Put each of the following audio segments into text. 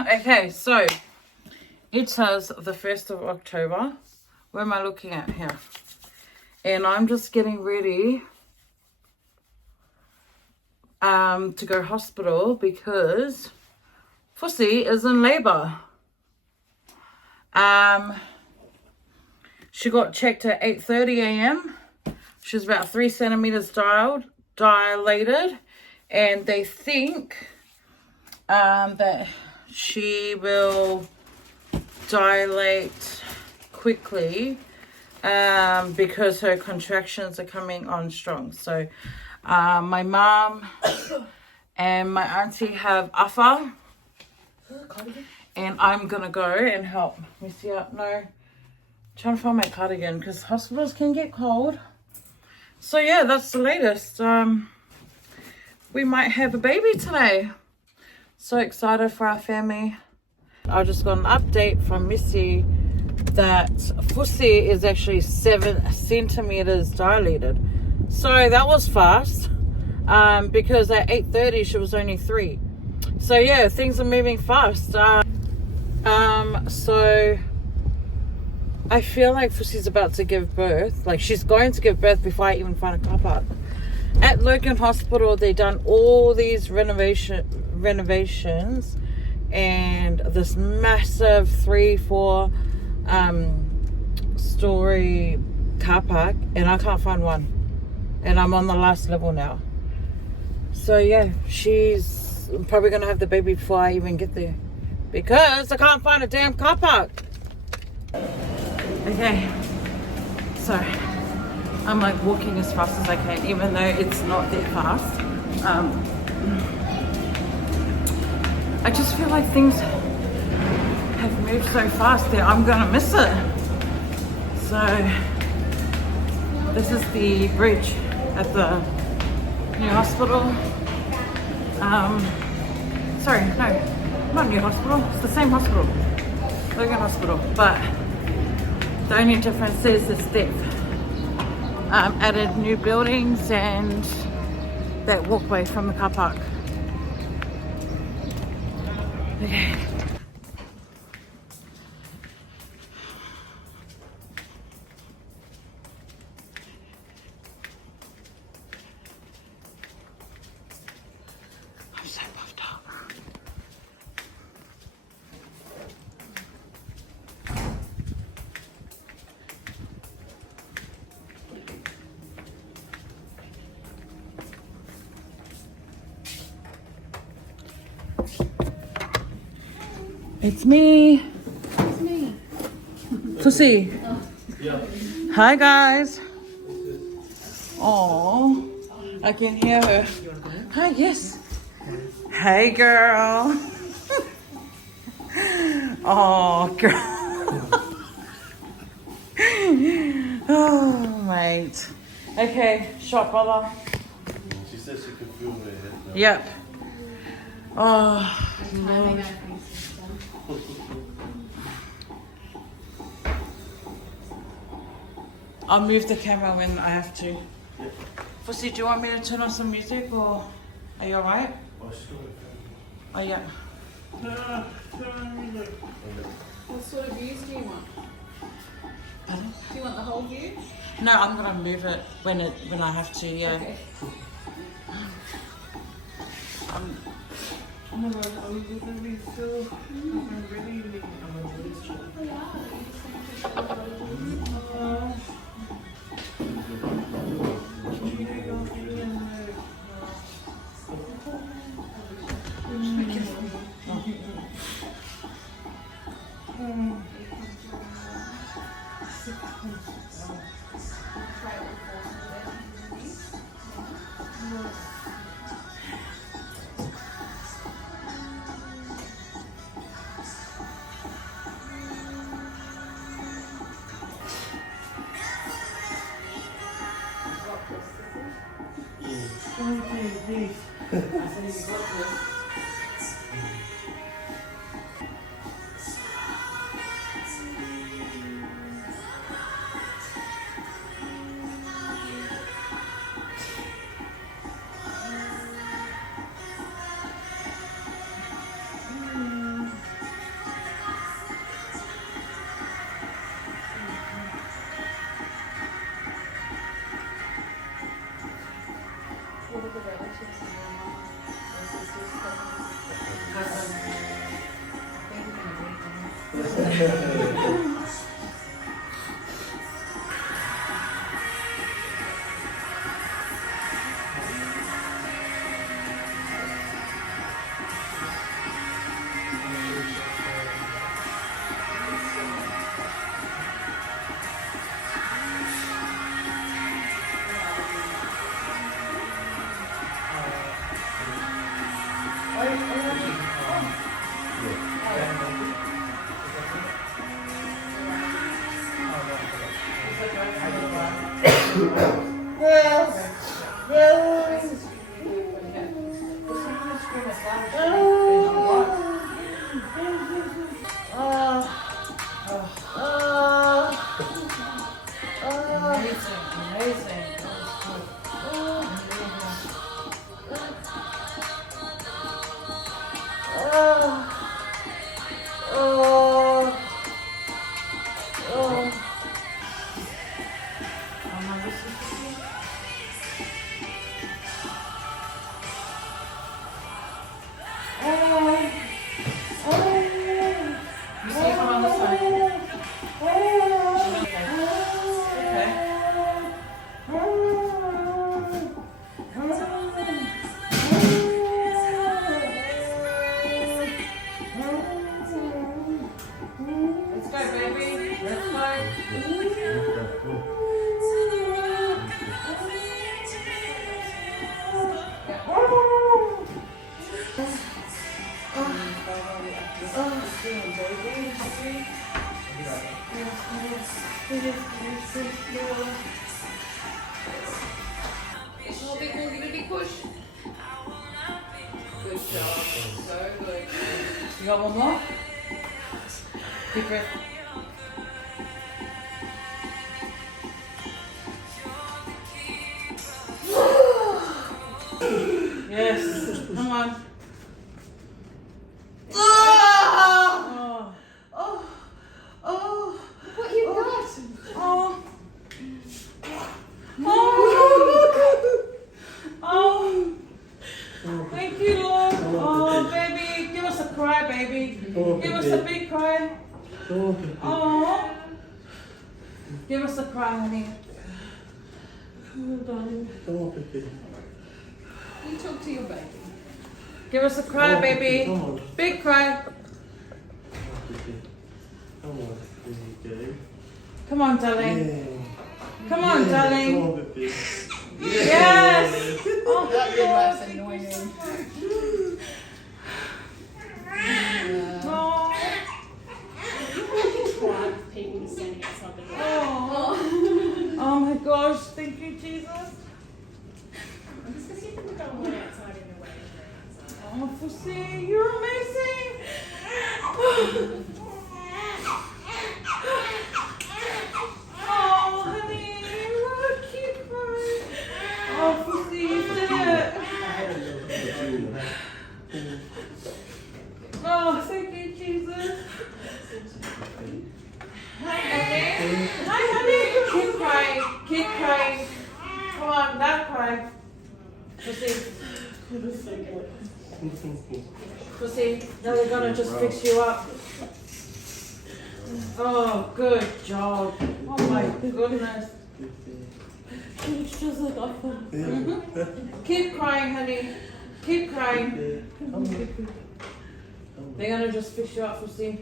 Okay, so it says the 1st of October. Where am I looking at here? And I'm just getting ready to go hospital because Fussy is in labor. She got checked at 8:30 a.m. She's about 3 centimeters dilated, and they think that she will dilate quickly because her contractions are coming on strong. So my mom and my auntie have AFA, and I'm gonna go and help. Let me see up. No, I'm trying to find my cardigan because hospitals can get cold. So yeah, that's the latest. We might have a baby today. So excited for our family. I just got an update from Missy that Fussy is actually 7 centimeters dilated. So that was fast, because at 8:30 she was only 3. So yeah, things are moving fast. So I feel like Fussy's about to give birth. Like she's going to give birth before I even find a car park. At Logan Hospital, they done all these renovations and this massive 3-4 story car park, and I can't find one, and I'm on the last level now. So yeah, she's probably gonna have the baby before I even get there because I can't find a damn car park. Okay, so I'm like walking as fast as I can, even though it's not that fast. I just feel like things have moved so fast that I'm gonna miss it. So this is the bridge at the new hospital. Sorry, no, not new hospital. It's the same hospital, Logan Hospital, but the only difference is they've added new buildings and that walkway from the car park. Okay. I'm so puffed up. It's me. It's me. Fussy. Oh. Yeah. Hi guys. Oh, I can hear her. Hi, yes. Hey girl. Oh girl. Oh mate. Okay, shot brother. She said she could feel my head now. Yep. Oh. Timing, I'll move the camera when I have to. Fussy, do you want me to turn on some music or are you alright? Oh yeah. What sort of views do you want? Pardon? Do you want the whole view? No, I'm gonna move it when I have to, yeah. Okay. Oh my god, I was gonna be so Oh, big one, give it a big push. Good job. So good. You got one more? Deep breath. Yes. Come on. Oh. Oh. Oh. What you got? Oh. Oh. Oh. Thank you, Lord. Oh, baby. Give us a cry, baby. Give us a big cry. Oh. Give us a cry, honey. Oh, darling. You talk to your baby. Give us a cry, baby. Come on. Big cry. Come on, there you go. Come on, darling. Yeah. Come on, Yeah, darling. come on, baby. Yes. Oh, That big laugh's annoying. Oh. People standing outside the door. Oh. Oh my gosh. Thank you, Jesus. Just because you can go on outside in the way. Oh, Fussy, you're amazing. Oh, honey, look, cute cry. Oh, Fussy, you did it. Oh, thank you, Jesus. Hi, honey. Hi, honey. Keep crying. Keep crying. Come on, that cry. Fussy. Pussy, now we're gonna just fix you up. Oh, good job. Oh my goodness. It's just like Keep crying, honey. Keep crying. They're gonna just fix you up, Pussy.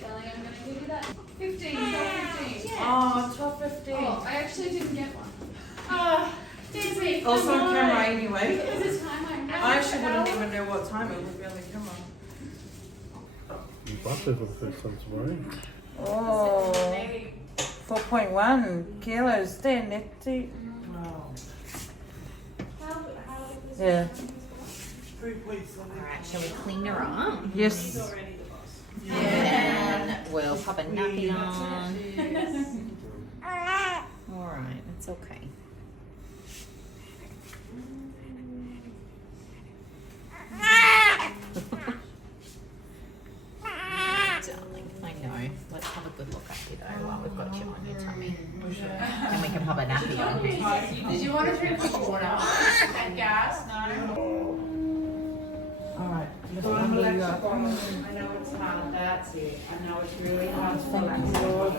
Darling, I'm going to give you that 15, 12.15. Oh, 12:50. Oh, I actually didn't get one. Disney, Also on camera anyway. Is this time I actually wouldn't even know what time it would be on the camera. You bought it for the first time tomorrow. Oh, 4.1 kilos. There, Nettie. Yeah. Alright, shall we clean her up? Yes. Yeah. We'll pop a nappy on. Alright, it's okay. Darling, I know. Let's have a good look at you though while we've got you on your tummy. And we can pop a nappy on you. Did you want to drink some water? And gas? No? Alright. Just one leg you up. I know it's hard. That's it. I know it's really hard to Thank relax. you, Lord.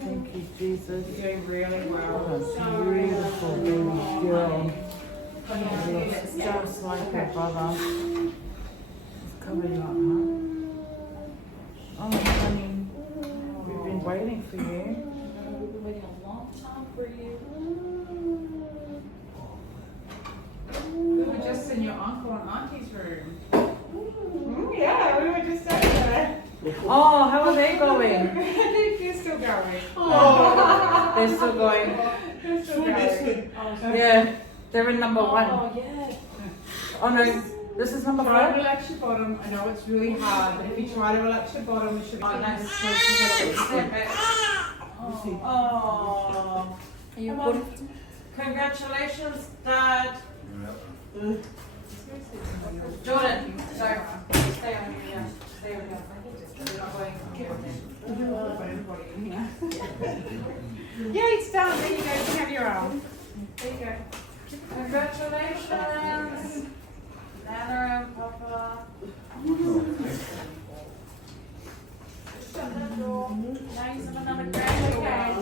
Thank you, Jesus. You're doing really well. Oh, beautiful baby girl. She looks just like her brother. Let's cover you up, huh? Oh, honey. We've been waiting for you. We've been waiting a long time for you. We were just in your uncle and auntie's room. Yeah, we were just over there. Oh, how are they going? They're still going. Oh, they're still going. They're still going. Yeah, they're in number one. Oh, yeah. Oh no, this is number Try to 4. relax your bottom. I know it's really hard, but if you try to relax your bottom, it should be nice. Oh, congratulations, Dad. Jordan, sorry. Stay on here. Stay on here. You're not going Yeah, it's done. There you go. You can have your own. There you go. Congratulations, Nana and Papa. Okay.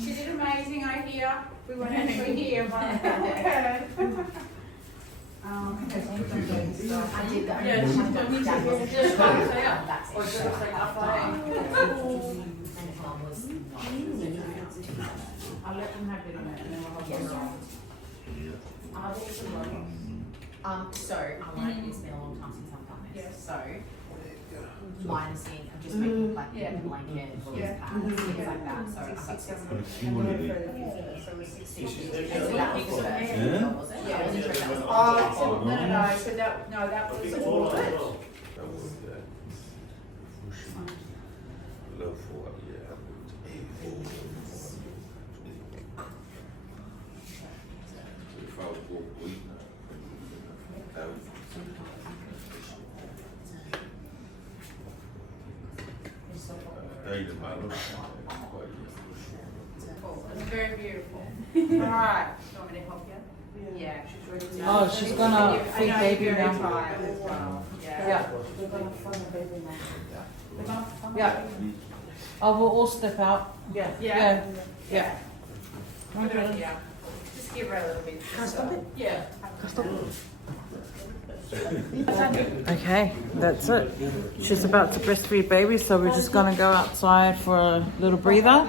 She did amazing, I hear. We weren't actually here, but okay. I did that. Yeah, she's Dad done. wasn't Just sure. go say up. That's Or it. just say up. And Mum was not. I'll let them have it in there and then we'll have them around. Are there some roles? So I learned it's been a long time since I've done this. Yes. So my understanding, I'm just making like a blanket, Yeah. pads, things like that. So I've got 6 months. So we're 60. So that was was it? Yeah. I wasn't sure if that was. Oh, so, no. So that was all of it. It's very beautiful. Alright. You want me to help you? Yeah, she's ready to. Oh, she's gonna feed I know baby you're very now. tired as well. Yeah. We're gonna fund the baby now. Yeah. Oh, we'll all step out. Yeah. Yeah. Yeah. Okay. Yeah. Just give her a little bit. Can I stop it? Yeah. Okay, that's it. She's about to breastfeed baby, so we're just gonna go outside for a little breather.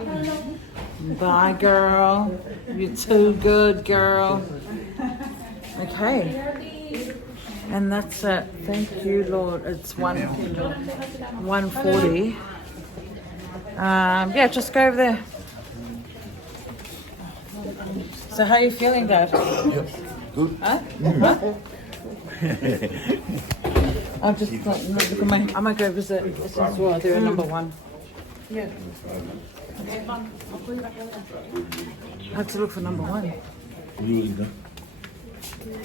Bye, girl. You're too good, girl. Okay. And that's it. Thank you, Lord. It's 1:40. Yeah, just go over there. So how are you feeling, Dad? Good. Huh? Huh? I'll just look at my. I might go visit this as well. They're number 1. Yeah. Okay, fine. I'll call you back later. I have to look for number 1.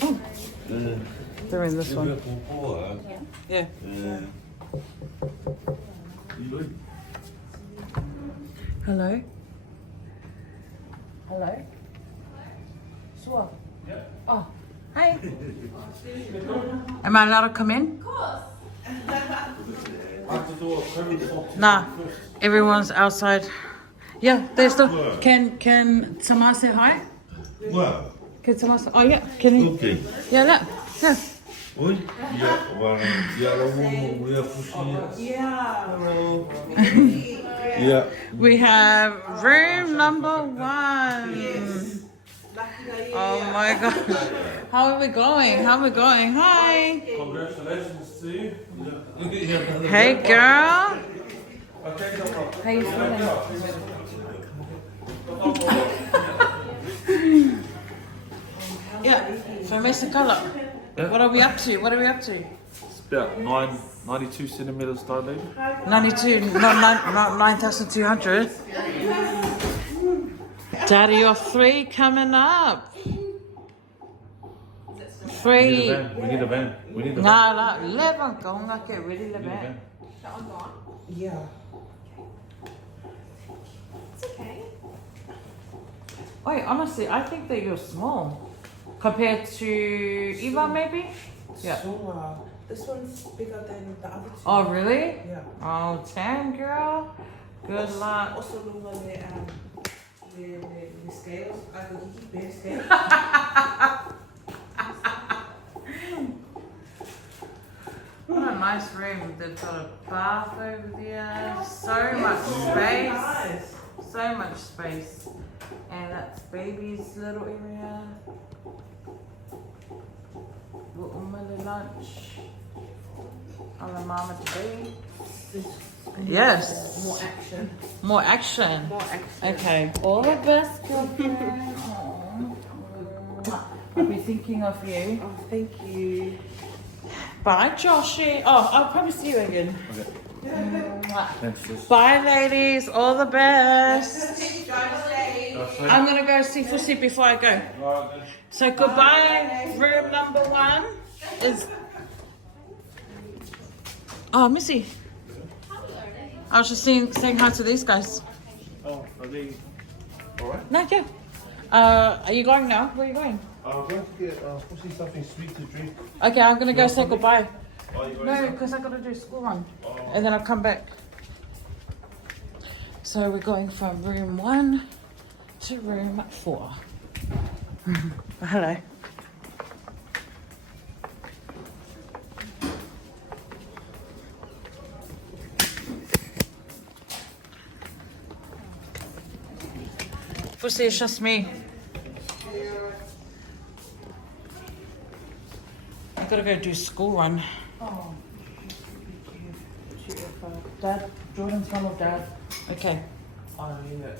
Oh, they're in this one. Yeah. Hello. Hello. Sure. Yeah. Oh, hi. Am I allowed to come in? Of course. Nah, everyone's outside. Yeah, there's the. Can Samar say hi? Well, Can Samar say? Oh yeah, can he? okay. Yeah, look. Yeah. Oi? Yeah. We have room number 1. Oh my gosh. How are we going? How are we going? Hi. Congratulations to you. Hey girl. How you feeling? Yeah, so Mr. Color. What are we up to? What are we up to? It's about 92 centimeters dilated. 92, not 9,200. Daddy of 3 coming up. 3. We need a van. We need a van. No, 11. Go on, get ready, 11. Yeah. It's okay. Wait, honestly, I think that you're small. Compared to Eva, maybe? Yeah. This one's bigger than the other two. Oh, really? Yeah. Oh, damn, girl. Good luck. Also, longer the scales. I could keep bare scales. What a nice room. They've got a bath over there. So much space. Nice. So much space. And that's baby's little area. Little mini lunch. On the mama today. Yes. More action. More action. More action. Okay. All the best, girlfriend. I'll be thinking of you. Oh, thank you. Bye, Joshy. Oh, I'll probably see you again. Thanks, sis. Bye, ladies. All the best. That's I'm gonna go see Fussy before I go. right. So goodbye. Room number 1 is. Oh, Missy. I was just saying hi to these guys. Oh, are they alright? No, yeah. Are you going now? Where are you going? I'm going to get something sweet to drink. Okay, I'm gonna go say goodbye. Oh, you going No, to- because I gotta do school run, Oh. and then I'll come back. So we're going from room 1 to room 4. Hello. Fussy, it's just me. I gotta go do school run. Oh. Dad, Jordan's mum or dad? Okay. Oh, yeah.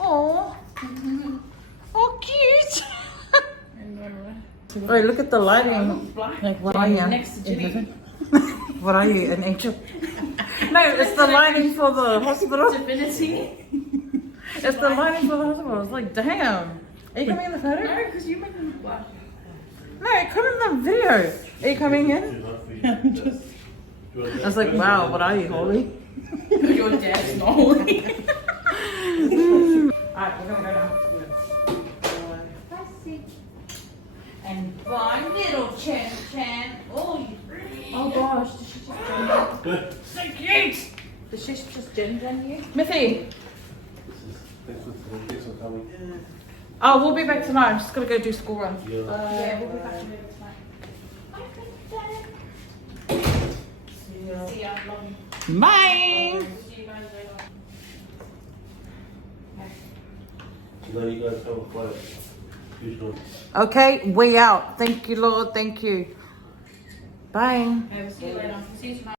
Oh. Oh, cute. Oh, look at the lighting. Like, what are you? Next to Ginny. What are you, an angel? No, it's the lighting for the hospital. Divinity. It's the lighting for the hospital. It's like, damn. Are you coming in the photo? No, because you make them blush. No, come in the video. Are you coming in? I was like, wow, what are you, holy? Your dad's not holy. Alright, we're gonna go now. And bye, little Chan Chan. Oh, you Oh gosh, did she just gender? so cute. Did she just gender you? Mithy. Thanks for coming. Oh, we'll be back tonight. I'm just gonna go do school run. Yeah, we'll be back later tonight. See ya, love you. Bye. See you guys later. Now you guys have a flight. Usual. Okay, we out. Thank you, Lord. Thank you. Bye. Okay, we'll see you later. See you tonight.